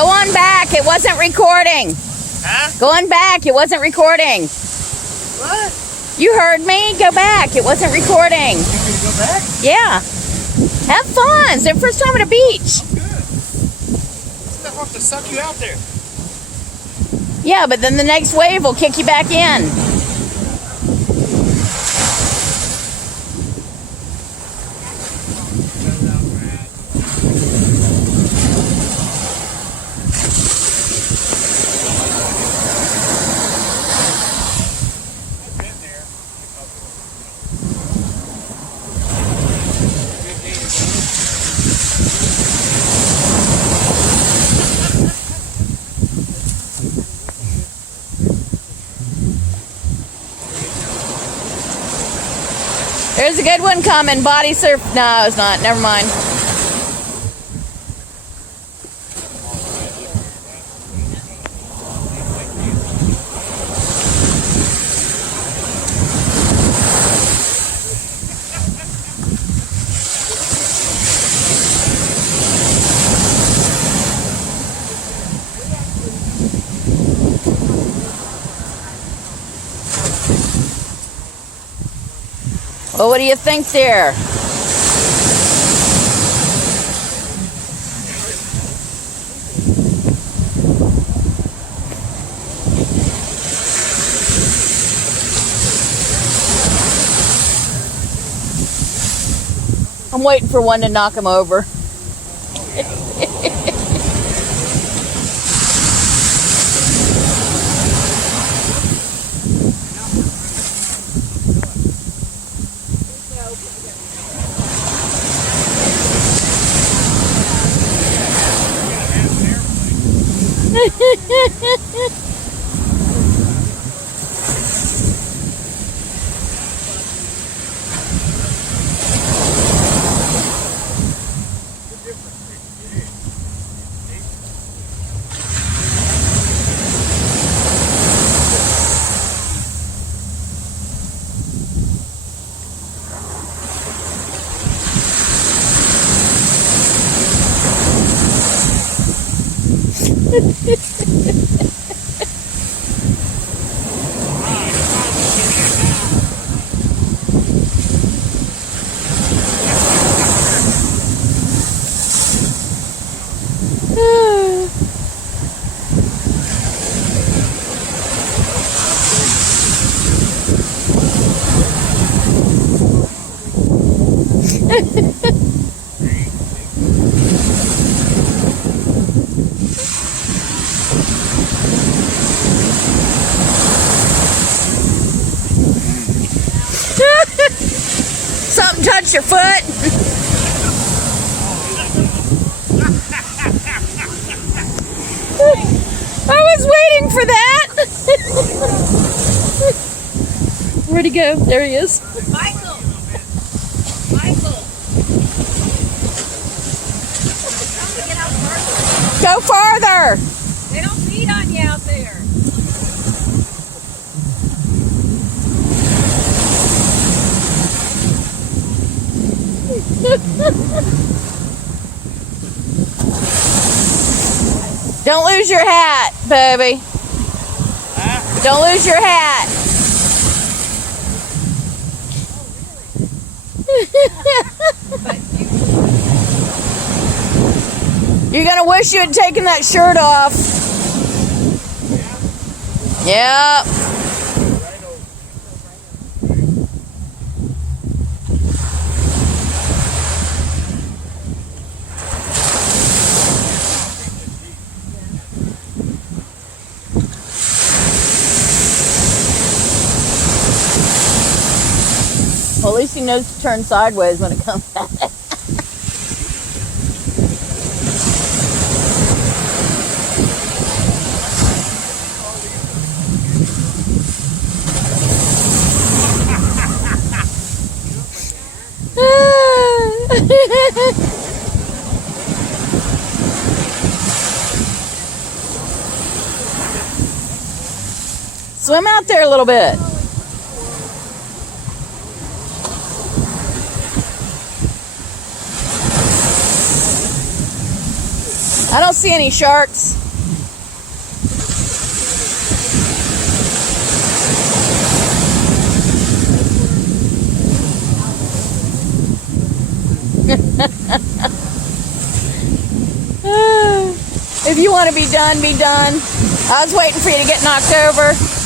Go on back. It wasn't recording. Huh? Going back. It wasn't recording. What? You heard me. Go back. It wasn't recording. You gonna go back? Yeah. Have fun. It's their first time at a beach. Good. They'll have to suck you out there. Yeah, but then the next wave will kick you back in. There's a good one coming. Body surf. No, it's not. Never mind. Well, what do you think there? I'm waiting for one to knock him over. Something touched your foot. I was waiting for that. Where'd he go? There he is. Michael! Michael! Get out further. Go farther. They don't feed on you out there. Don't lose your hat, baby. Don't lose your hat. You're gonna wish you had taken that shirt off. Yep. Well, at least he knows to turn sideways when it comes back. Swim out there a little bit. I don't see any sharks. If you want to be done, be done. I was waiting for you to get knocked over.